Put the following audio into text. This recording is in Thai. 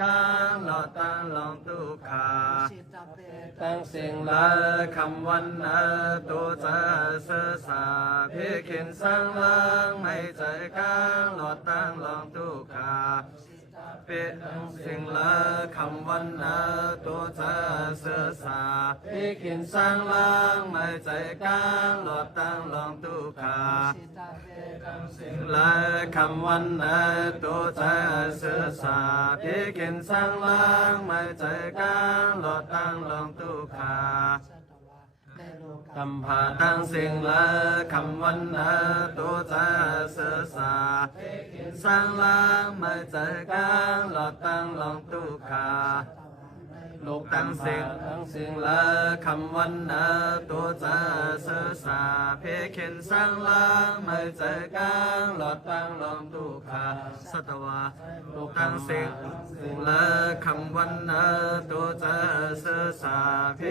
กังหลอดตั้งลองตุขาตั้งสิ่งละคำวันนาตัวจะเสือสาพิขินสังลังไม่ใจกังหลอดตั้งลองตุขาเป็นสิ่งละคำวันนาตัวจะเสือสาพิขินสังลังไม่ใจกังหลอดตั้งลองตุขาละคำวันนาตัวจะเสือสาพิขินสังลังไม่ใจกังหลอดตั้งลองตุขาคำพาตั้งสิ่งละคำวันนาตัวจะเสือสาสร้างล้างไม่ใจกังหลอดตั้งลองตุขาลูกตั้งสิ่งละคำวันนาตัวจะเสือสาเพเข็นสร้างล้างไม่ใจกังหลอดตั้งลองตุขาสัตวาลูกตั้งสิ่งละคำวันนาตัวจะเสือสาเพ